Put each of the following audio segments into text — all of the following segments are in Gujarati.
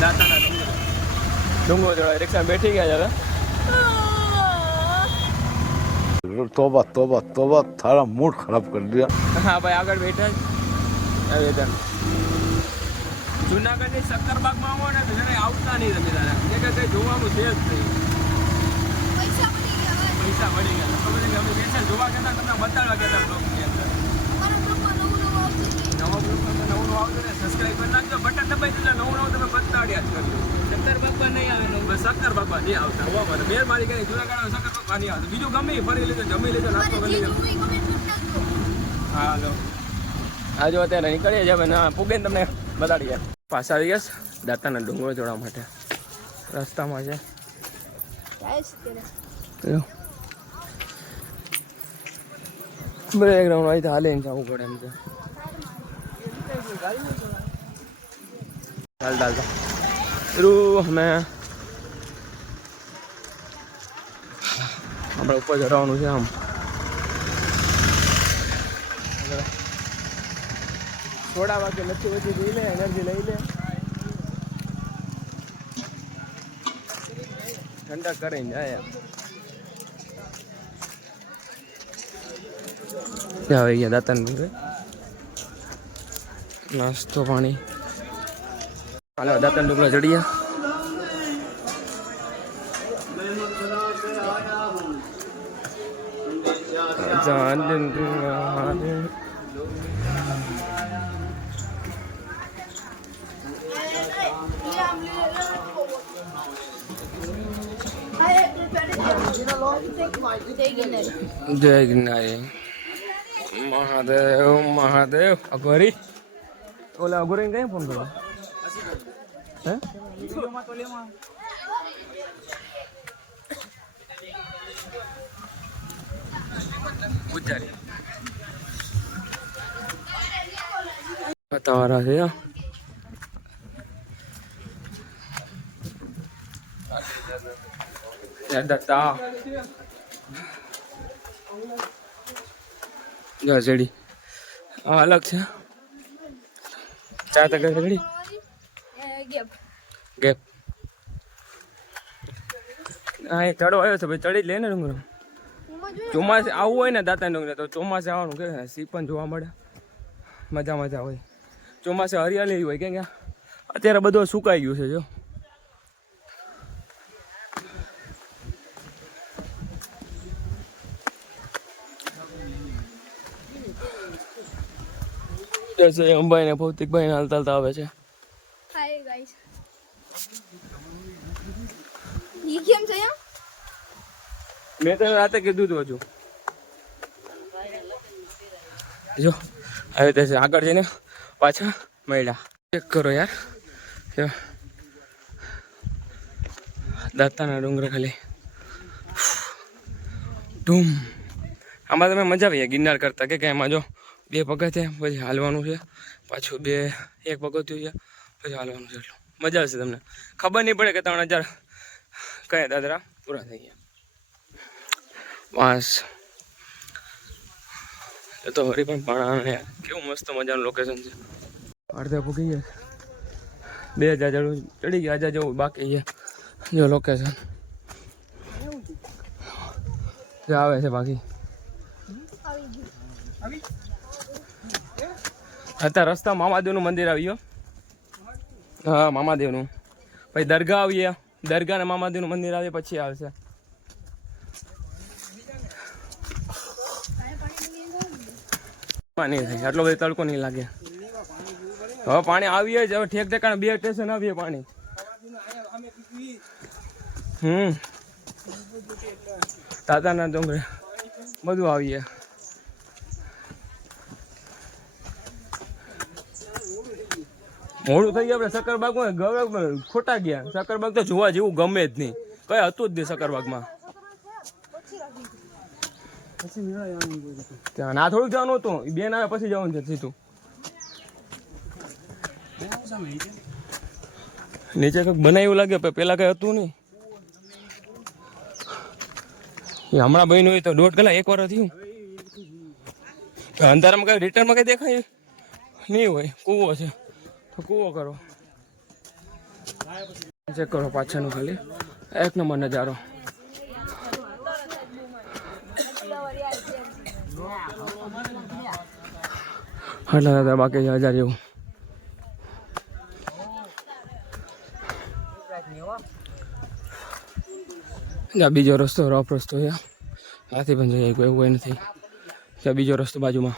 દાતાના ડુંગર. રિક્ષા બેઠી ગયા છે તોબા તોબા તોબા તારા મૂડ ખરાબ કરી દીધા હા ભાઈ આગળ બેઠા જ. વેદન જુનાગઢની સક્કરબાગમાં આવો ને તો આવતા નહીં તમે તારા. જે કે જોવાનું છે જ નહીં. પૈસા વળી ગયા ખબર નહીં અમે બેસે જોવા કેતા તમને બતાડવા કેતા હતા બ્લોગની અંદર. નવા બ્લોગમાં નવા આવતું ને સબસ્ક્રાઈબ કરી નાખજો બટન દબાઈ દીધા નવું નવું તમે બતાડ્યા જ કરજો. બાપા નહીં આવે નવું. સક્કરબાગમાં નહીં આવતા હોવા મને મેર મારી કરી જુનાગઢ સક્કરબાગમાં નહીં આવતું. બીજું ગમે ફરી લેજો જમી લેજો નાસ્તો કરી લેજો. નાખજો. હાલો. આ જો અત્યારે નીકળીએ છીએ ના પૂગેને તમને બતાડીએ. પાછા આવી ગયા છે દાતાના ડુંગરો જોડવા માટે. રસ્તામાં છે. બ્રેકગ્રાઉન્ડ બ્રેક ગ્રાઉન્ડ આવી તો હાલે જવું પડે એમ તો. ચાલ डाल रू हमें આપણે ઉપર ચડવાનું છે આમ. થોડા વાગે નથી વચ્ચે જઈ લે એનર્જી લઈ લે. ઠંડક કરીને જાય ત્યાં આવી ગયા દાતાને ડુંગરે નાસ્તો પાણી. હાલો દાતાને ડુંગરા ઢોકળા ડુંગરા જય ગિરનારી મહાદેવ મહાદેવ અઘોરી. ઓલા અઘોરી કઈ ફોન કરો હે પૂજારી બતાવાના છે હા. Ya data. જો સીડી અલગ છે ચા તક રેડી? ગેપ. હા એ ચડો આવ્યો છે, ભાઈ ચડી લે ને ડુંગરો. ચોમાસે આવવું હોય ને દાતા ડુંગરે, તો ચોમાસે આવવાનું કે સી પણ જોવા મળે. મજા મજા હોય. ચોમાસે હરિયાળી હોય કેમ કે અત્યારે બધું સુકાઈ ગયું છે, જો. જશે અંબાઈ ને ભૌતિકભાઈ ને હાલતા હાલતા આવે છે. ઈ કેમ છે? મેં તને રાતે કીધું હતું હજુ. જો હવે રીતે આગળ જઈને પાછા મળ્યા. ચેક કરો યાર. દાતાના ડુંગર ખાલી. ધૂમ આમાં તમે મજા આવી ગિરનાર કરતા કે કે એમાં જો બે પગથિયા પછી હાલવાનું છે. પાછું બે એક પગથિયું છે પછી હાલવાનું છે એટલું. મજા આવશે તમને. ખબર નહીં પડે કે ત્રણ હજાર કયા દાદરા પૂરા થઈ ગયા. વાસ એ તો હરી પણ પાણા યાર. કેવું મસ્ત મજાનું લોકેશન છે. અડધે પૂકી ગયા. બે હજાર જેવું ચડી ગયા હજાર જેવું બાકી છે જો લોકેશન જે આવે છે બાકી. અત્યારે રસ્તા મામાદેવનું મંદિર આવ્યું હા, મામાદેવનું. પછી દરગાહ આવીએ. દરગાહ ને મામાદેવનું મંદિર આવે પછી આવશે. પાણી આટલો બધો તડકો નહીં લાગે. હવે પાણી આવીએ જ, હવે ઠેક ઠેકાણે બે સ્ટેશન આવીએ પાણી. હમ. દાદાના ડુંગરે બધું આવીએ. મોડું થઈ ગયા આપણે સક્કરબાગમાં ગૌરવ ખોટા ગયા. સકરબાગ તો જોવા જેવું ગમે જ નહીં. કઈ હતું જ નહીં સક્કરબાગમાં ત્યાં ના થોડુંક જવાનું હતું. બેન આવે પછી જવાનું છે સીધું. નીચે કંઈક બનાવ્યું લાગે પેલા કઈ હતું નહીં. એ હમણાં બન્યું હોય તો દોઢ કલાક એક વાર થયું. અંધારામાં કઈ રિટર્નમાં કઈ દેખાય નહીં હોય. કૂવો છે. કૂવો કરો. ચેક કરો પાછળનું ખાલી. એક નંબર નજારો. આટલા હતા બાકી છે હજાર જેવું બીજો રસ્તો રફ રસ્તો છે. આથી પણ જઈએ એવું નથી. બીજો રસ્તો બાજુમાં.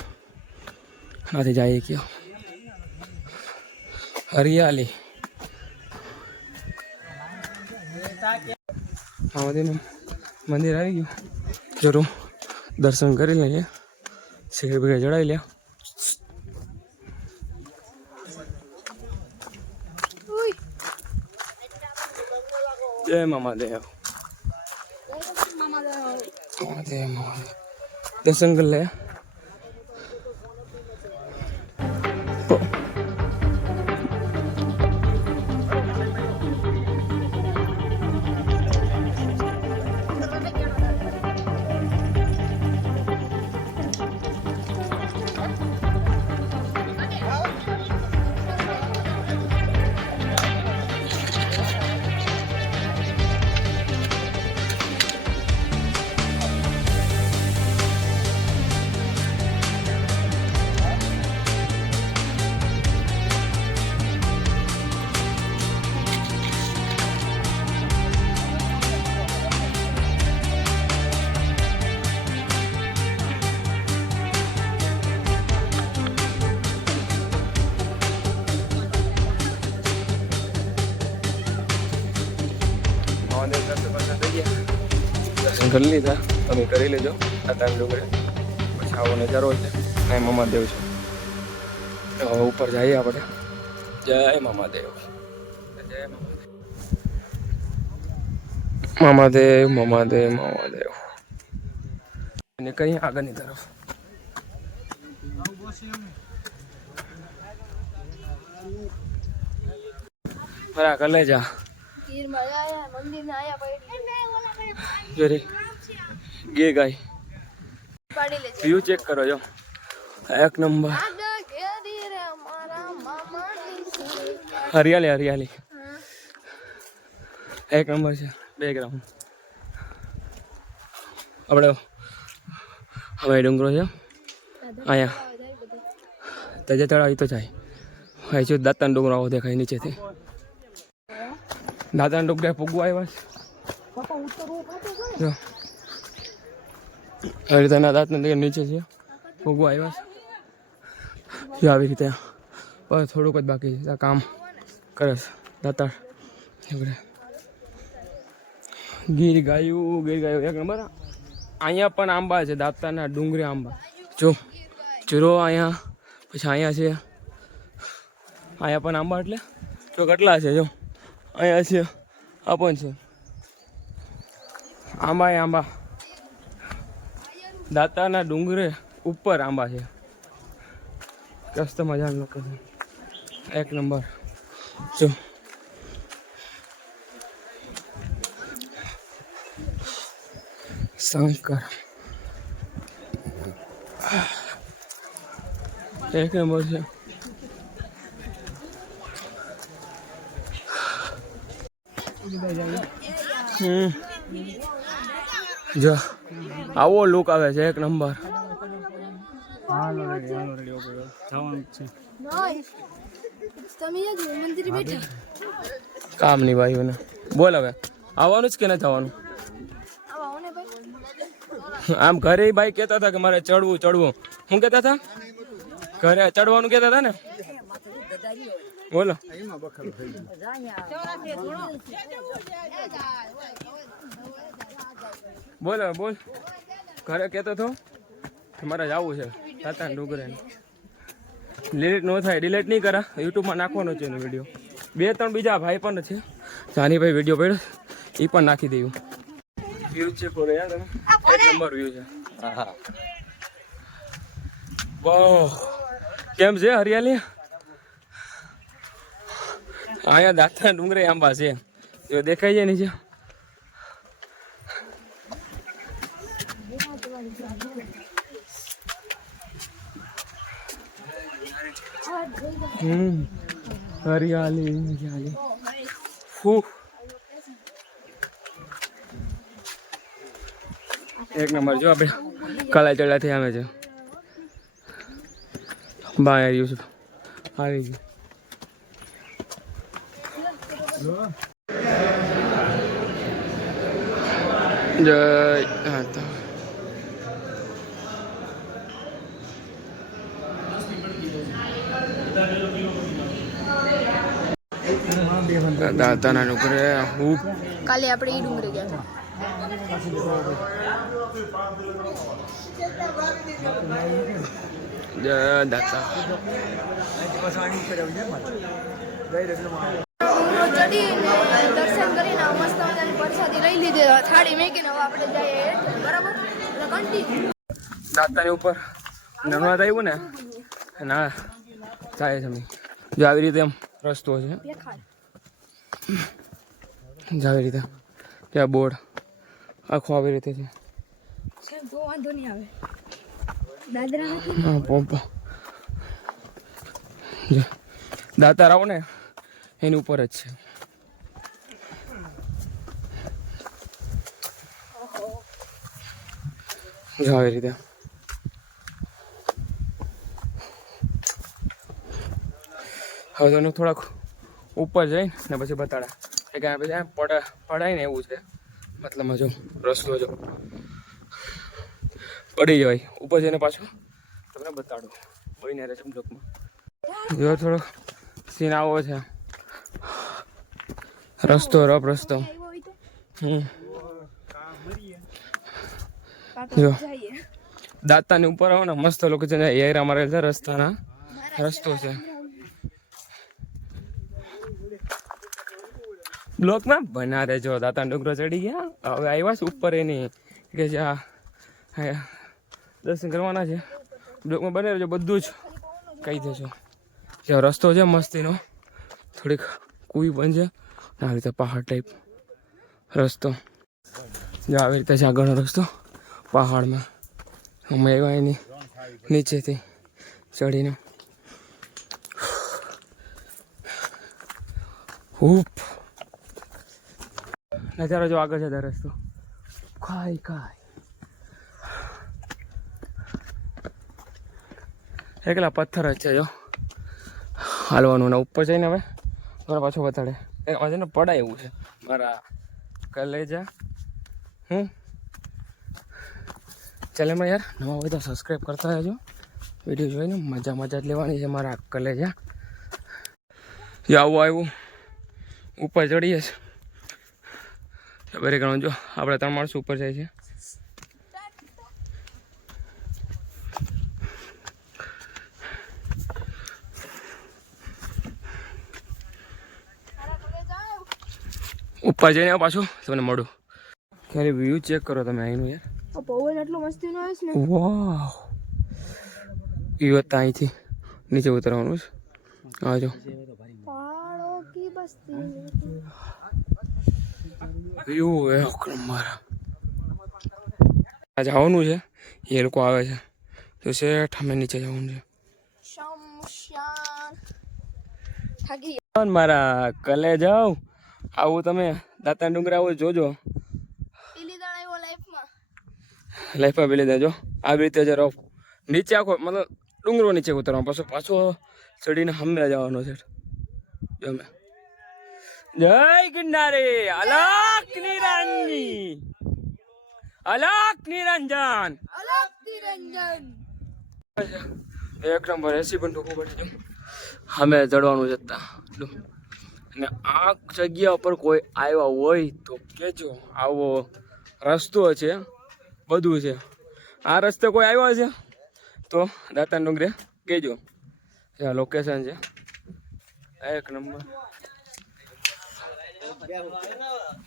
આથી જઈએ ક્યાં? હરિયાળી આમાંથી મંદિર આવી ગયું. જરૂર. દર્શન કરી લઈએ. સીડી બીડી જડાવી લે જય મામા દેવ. જય મામા દર્શન કરી લે કરી લીધા. તમે કરી લેજો. આ ટાઈમ ડુંગરે પછી આવો નજારો છે. ને મામાદેવ છે. હવે ઉપર જઈએ આપણે. જય મામાદેવ. જય મમાદેવ મમાદેવ. મામાદેવ નીકળીએ આગળની તરફ? બરા કર લે જા. મંદિર ને આયા પડી ગે ગાય. વ્યૂ ચેક કરો, જો. એક નંબર. હરિયાલી. હરિયાળી. એક નંબર છે. બેકગ્રાઉન્ડ આપણે હવે ડુંગરો છે. અહીંયા. તજે તળાવ તો જાય. અહીં જો દાંતાનો ડુંગરો દેખાય નીચેથી. દાંતાનો ડુંગરા પૂગવા આવ્યા છે. જો આવી રીતે ના દાંતના નીચે છે. ભોગવા આવ્યા છે. જો આવી રીતે બસ થોડુંક જ બાકી છે. કામ કરે છે. દાતાર. ગીર ગાયું ગીર ગાયું. એક નંબર. અહીંયા પણ આંબા છે. દાતાના ડુંગરી આંબા. જો, ચૂરો અહીંયા, પછી અહીંયા છે. અહીંયા પણ આંબા એટલે. તો કેટલા છે, જો. અહીંયા છે. આ પણ છે. આંબા આંબા. દાતાના ડુંગરે ઉપર આંબા છે. મસ્ત મજાનું લોકેશન એક નંબર. જો. શંકર. એક નંબર છે. હમ. જો. આવો લુક આવે છે એક નંબર કામ નહીં ભાઈઓને બોલ હવે આવવાનું જ કે નથી આવવાનું ને ભાઈ. આમ ઘરે ભાઈ કહેતા હતા કે મારે ચડવું ચડવું. શું કહેતા હતા? ઘરે ચડવાનું કહેતા હતા ને? બોલો. બોલ હવે બોલ. ઘરે કહેતો હતો કે મારે જવું છે તાતા ડુંગરે ડિલીટ ન થાય ડિલીટ નહીં કરા. યુટ્યુબમાં નાખવાનો છે એનો વીડિયો બે ત્રણ બીજા ભાઈ પણ છે. જાનીભાઈ વીડિયો પડ્યો. એ પણ નાખી દેવું વ્યૂ છે ફોરે યાર એક નંબર વ્યૂ છે. વાહ. કેમ છે હરિયાલી? અહીંયા દાતા ડુંગરે આંબા છે. જો દેખાય છે નીચે? હમ, હરિયાળી હરિયાળી. ફૂ. એક નંબર જો આપણે કલા ચડાથી આવે છે. બાય આવ્યું છું આવી ગયું. જય. માતા ડુંગરે હું કાલે આપણે ઈ ડુંગરે ગયા હતા દાતા. ચડીને દર્શન કરીને મસ્ત મજાની પ્રસાદી લઈ લીધી. થાળી મેકીને આપણે જઈએ. બરાબર? દાતાની ઉપર નર્મદા આવ્યું ને ના જાય છે જો આવી રીતે એમ રસ્તો છે. જો આવી રીતે. ત્યાં બોર્ડ? આખું આવી રીતે છે. વાંધો નહીં આવે. દાદરા હા પંપ ને એની ઉપર જ છે. જો આવી રીતે. હવે તો એનું થોડાક ઉપર જઈ ને પછી બતાડા. એ કે પછી એમ પડા, પડાય ને એવું છે. મતલબમાં જો રસ્તો જો પડી જવાય ઉપર જઈને પાછું તમને બતાડું. બહીને રહે ચમચોકમાં જો થોડો સીન આવો છે. રસ્તો, રફ રસ્તો. હમ. જો. દાતાની ઉપર આવો ને મસ્ત લોકેશન એરા મારે છે રસ્તાના. રસ્તો છે. બ્લોકમાં? બના રહેજો દાતા ડુંગરો ચડી ગયા. હવે આવ્યા છે ઉપર એની. કે જે આ દર્શન કરવાના છે. બ્લોકમાં બને રહેજો બધું જ કહી દેજો જે રસ્તો છે મસ્તીનો. થોડીક કુવી પણ છે. આવી રીતે પહાડ ટાઈપ રસ્તો. જો આવી રીતે છે આગળનો રસ્તો. પહાડમાં. અમે આવ્યા એની નીચેથી ચડીને. હૂપ નજારો જો આગળ છે ત્યાં રસ્તો ખાય ખાય એકલા પથ્થર જ છે જો. હાલવાનું ને ઉપર જઈને હવે મારા પાછો બતાડે આજે ને પડાય એવું છે. મારા કલેજા હું ચાલે મેં યાર, નવા હોય તો સબસ્ક્રાઈબ કરતા રહેજો. વીડિયો જોઈને મજા મજા જ લેવાની છે મારા કલેજા જો. આવું આવ્યું ઉપર ચડીએ છે બરે ગણો જો આપણે ત્રણ માણસ ઉપર જાય છે. ઉપર જઈને પાછું તમને મળું. ક્યારે વ્યૂ ચેક કરો તમે અહીંનું યાર. પવન એટલો મસ્તી નો છે ને. વાહ વાત અહીંથી નીચે ઉતરવાનું છે. આજો પાળો કી બસ્તી વ્યૂ એક મારા. આ જવાનું છે. એ લોકો આવે છે. તો શેઠ અમે નીચે જવાનું છે. મારા કલે જાઓ આવું તમે દાતા ડુંગરા આવું જોજો. લાઈફમાં. પેલી દેજો આવી રીતે જ નીચે આખો મતલબ ડુંગરો નીચે ઉતરવાનો. પાછો પાછો ચડીને હમણાં જવાનો છે. જમે જય ગિરનારે અલક નિરંજન. અલક નિરંજન. અલગ નિરંજન. એક નંબર એસી પણ ઢોકું પડે અમે ચડવાનું જતા અને આ જગ્યા ઉપર કોઈ આવ્યા હોય તો કેજો આવો રસ્તો છે બધું છે. આ રસ્તે કોઈ આવ્યા છે? તો દાતા ડુંગરે કહેજો. લોકેશન છે. એક નંબર.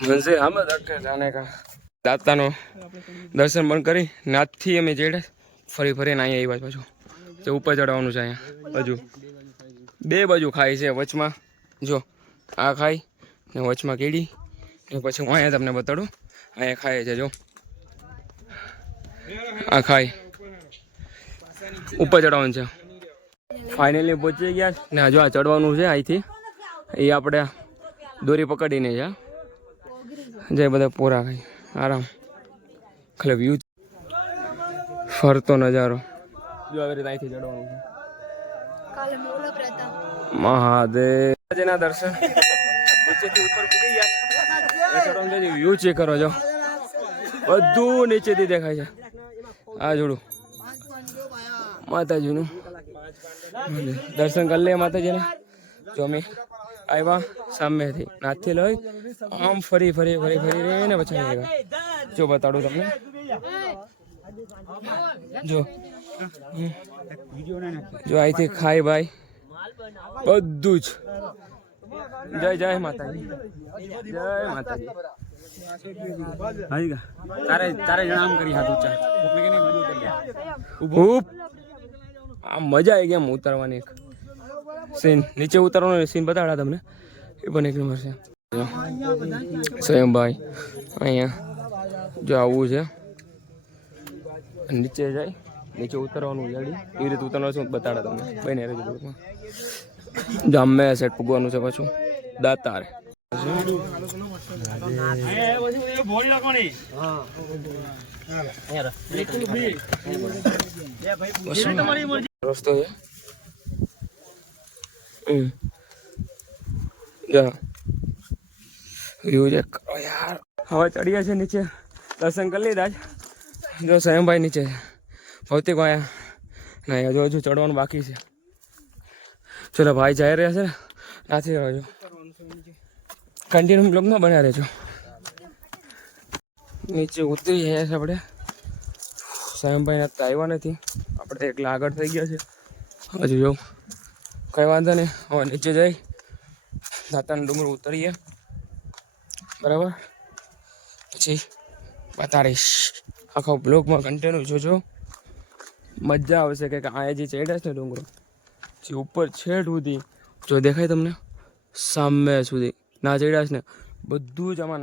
મનસે જ દર્શન જાને કા. દાતાનો દર્શન પણ કરી નાથથી અમે જેડે ફરી ફરીને અહીંયા આવ્યા પાછું. જે ઉપર ચડાવવાનું છે અહીંયા બાજુ બે બાજુ ખાય છે વચમાં. જો, આ ખાય ને વચમાં કેડી. ને પછી હું અહીંયા તમને બતાડું. અહીંયા ખાય છે, જો. આ ખાય. ઉપર ચડાવવાનું છે. ફાઇનલી પહોંચી ગયા ને હજુ આ ચડવાનું છે અહીંથી. એ આપણે દોરી પકડીને જા. જય બધા પોરા ભાઈ. આરામ. ખાલી વ્યૂ ફરતો નજારો. જો આવી રીતે અહીંથી ચડવાનું છે. કાલે મોલપ રહેતા મહાદેવ. જેના દર્શન નીચેથી ઉપર પૂગી ગયા વ્યૂ ચેક કરો જો. બધું નીચેથી દેખાય છે. આ જોડું. માતાજીનું. દર્શન કરી લે માતાજીને. જો અમે આવ્યા સામેથી નાથથી લઈ આમ ફરી ફરી ફરી ફરી રહીને પછી આવ્યા જો બતાડું તમને જો હમ. જો અહીંથી ખાઈ ભાઈ બધું જ જય જય માતાજી જય માતાજી તારે તારે જણા આમ કરી હાથ ઊંચા ઉપ આ મજા આવી ગઈ આમ ઉતારવાની એક સીન નીચે ઉતારવાનો સીન બતાડા તમને. એ પણ એક નંબર છે. સ્વયંભાઈ અહીંયા જો આવું છે. નીચે જાય નીચે ઉતારવાનું ગાડી એ રીતે ઉતારવાનું છે બતાડા તમને. બને રહેજો જામે સેટ પૂગવાનું છે પાછું. દાતાર. રસ્તો છે. જા વ્યૂ યાર હવે ચડીએ છે નીચે દર્શન કરી લીધા જ જો સ્વયંભાઈ નીચે ભૌતિક આયા ના હજુ હજુ ચડવાનું બાકી છે ચલો ભાઈ જઈ રહ્યા છે ને ત્યાંથી રહેજો કન્ટિન્યુ બ્લોગમાં બન્યા રહેજો નીચે ઉતરી ગયા છે આપણે સ્વયંભાઈ તો આવ્યા નથી આપણે એકલા આગળ થઈ ગયા છે હજુ જો કંઈ વાંધો નહીં. હવે નીચે જઈ. દાતાના ડુંગર ઉતરીએ. બરાબર? પછી બતાડીશ. આખા બ્લોગમાં કન્ટિન્યુ જોજો. મજા આવશે કે આ જે ચડ્યા છે ડુંગરો જે ઉપર છેડ સુધી, જો દેખાય તમને? સામે સુધી. ના ચડ્યા ને, બધું જ આમાં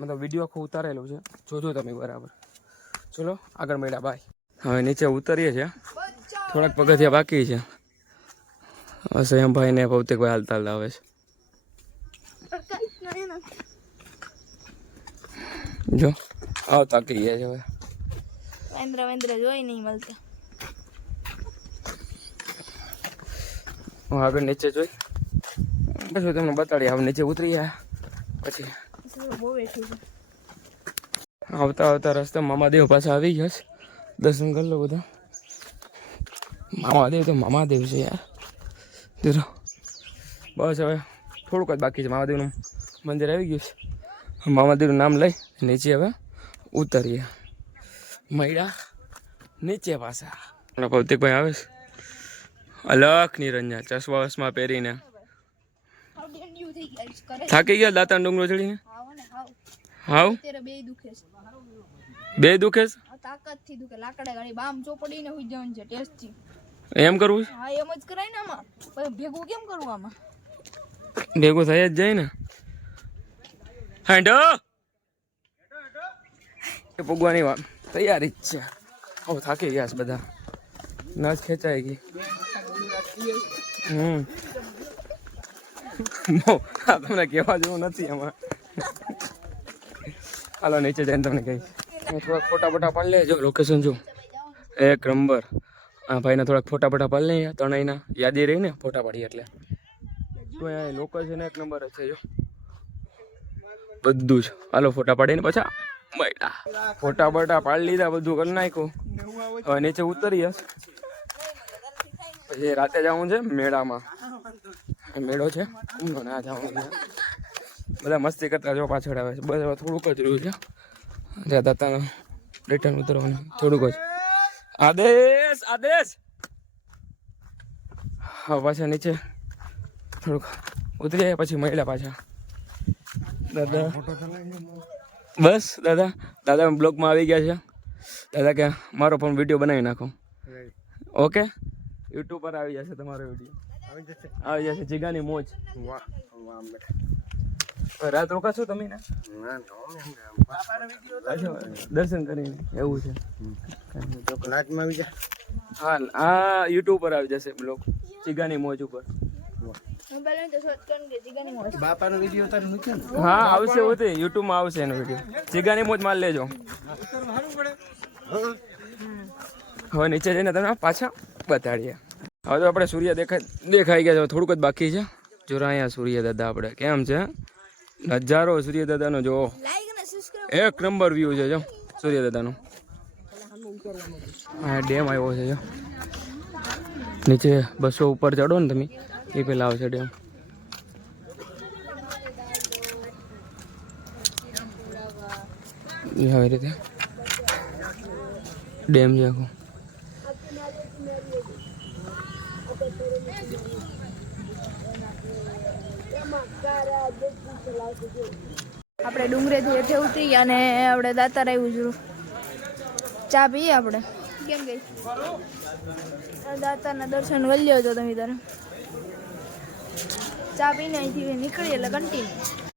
મતલબ વીડિયો આખો ઉતારેલું છે. જોજો તમે બરાબર. ચલો, આગળ મળ્યા. બાય હવે નીચે ઉતરીએ છીએ. થોડાક પગથિયા બાકી છે. સંયમભાઈ ને ભૌતિકભાઈ હાલતા હાલતા આવે છે જો આવતા કહીએ છે હવે વેન્દ્ર વેન્દ્ર જોઈ નહીં મળતા હું આગળ નીચે જોઈ પછી તમને બતાડી હવે નીચે ઉતરી ગયા પછી આવતા આવતા રસ્તા મામાદેવ પાસે આવી ગયા છે દર્શન કરી લો બધા મામાદેવ તો મામાદેવ છે યાર જરો બસ હવે થોડુંક જ બાકી છે મહાદેવનું મંદિર આવી ગયું છે. મહાદેવનું નામ લઈ નીચે હવે ઉતરીએ. મૈડા નીચે પાછા. આપણા ભૌતિકભાઈ આવે છે. અલખ નિરંજન ચશ્મા વસમાં પહેરીને. હાવ ડેન્ડ્યુ થઈ ગયા છે કરે થાકી ગયા દાતા ડુંગરો ચડીને? હાવ? ને હાવ હાવ અત્યારે બે દુખે છે? બે દુખે. છે તાકાતથી દુખે લાકડા ગાડી બામ ચોપડીને હુઈ જવાનું છે ટેસ્ટથી એમ કરવું છે? હા એમ જ કરાય ને આમાં. ભેગું કેમ કરવું આમાં? ભેગું થઈ જ જાય ને. હાંડો! એ પૂગવાની વાત. તૈયારી જ છે. હવે થાકી ગયા છે બધા. નસ ખેંચાઈ ગઈ. હમ. તમને કહેવા જેવું નથી આમાં હાલો નીચે જઈને તમને કહીશ. થોડાક ફોટા બોટા પણ લેજો લોકેશન જો એક નંબર આ ભાઈના થોડાક ફોટા ફોટા પાડી લઈએ, ત્રણેયના યાદી રહી ને ફોટા પાડી એટલે. તો અહીંયા ને, એક નંબર છે, જો. બધું જ. હાલો, ફોટા પાડીને પાછા બેટા ફોટા બટા પાડી લીધા, બધું કરી નાખ્યું. હવે નીચે ઉતરીએ. પછી રાતે જવું છે મેળામાં. મેળો છે. ઊંધો ના જવું છે બધા મસ્તી કરતા જો પાછળ આવે છે. બસ થોડુંક જ રહ્યું છે. દાતાનું રિટર્ન ઉતરવાનું. થોડુંક જ. આદેશ આદેશ. હા પાછા નીચે. થોડુંક ઉતરી જાય પછી મળ્યા પાછા. દાદા. બસ દાદા. દાદા બ્લોગમાં આવી ગયા છે. દાદા કે મારો પણ વીડિયો બનાવી નાખો. ઓકે યુટ્યુબ પર આવી જશે તમારો વીડિયો આવી જશે. જીગાની મોજ. રાત રોકાશો તમે ને? દર્શન કરીને. એવું છે. હા આ યુટ્યુબ પર આવી જશે બ્લોગ. ચીગાની મોજ ઉપર. મોબાઈલ હોય તો સર્ચ કરીને કે જીગાની મોજ. બાપાનો વીડિયો તારે મૂક્યો ને? હા આવશે હોતે. યુટ્યુબમાં આવશે એનો વીડિયો. જીગાની મોજ માલ લેજો. હવે નીચે જઈને તમે પાછા બતાડીએ. હવે તો આપણે સૂર્ય દેખાય દેખાઈ ગયા છે થોડુંક જ બાકી છે. જોરા અહીંયા સૂર્ય દાદા આપણે. કેમ છે? નજારો સૂર્ય દાદાનો જો એક નંબર વ્યૂ છે જો સૂર્ય દાદાનો હા ડેમ આવ્યો છે જો. નીચે બસો ઉપર ચડો ને તમે એ પેલા આવશે ડેમ આવી રીતે. ડેમ છે આખો. આપણે ડુંગરેથી હેઠે ઉતરી ગયા અને આપણે દાતા આવ્યું છું. ચા પીએ આપણે? કેમ ગઈ દાતારના દર્શન વલ્યો હતો તમે તારે. ચા પીને અહીંથી નીકળીએ એટલે કન્ટિન્યુ